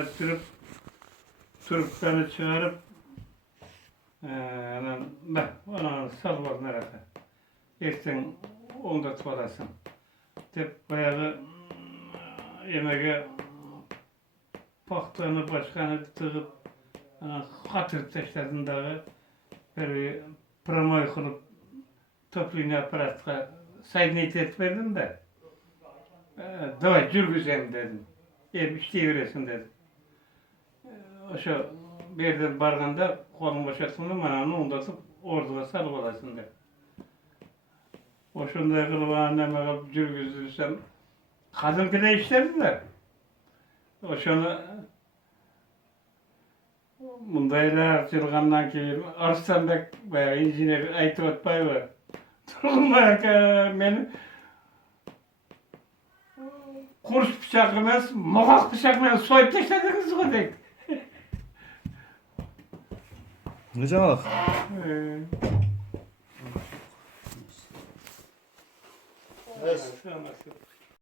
Sürüp turpları çıkarıp bak ona sal bak nerede. Erten onda tuvalasın. Tep bayağı yemeğe paktığını başkanı tığıp katır taşladın dağı bir promoy kılıp toplayın aparatka saydniyet etmedim de davay cürgüzem dedim. İşleyiveresin dedim. Şu bir yerden barganda kolum boşaltımda mananı ondatıp orduğa salıp olasın de. O şunday kılıp anneme kalıp cürgüzürsem kadın işlerdi de. O şunu bundaylar çılgandan keyin Arslanbek bayağı injiner aytып atpayбы. Turgunbay meni kurs bıçak emas, moqaq bıçak bilan soyup tashladingiz go deydi. Ne cevap? Evet.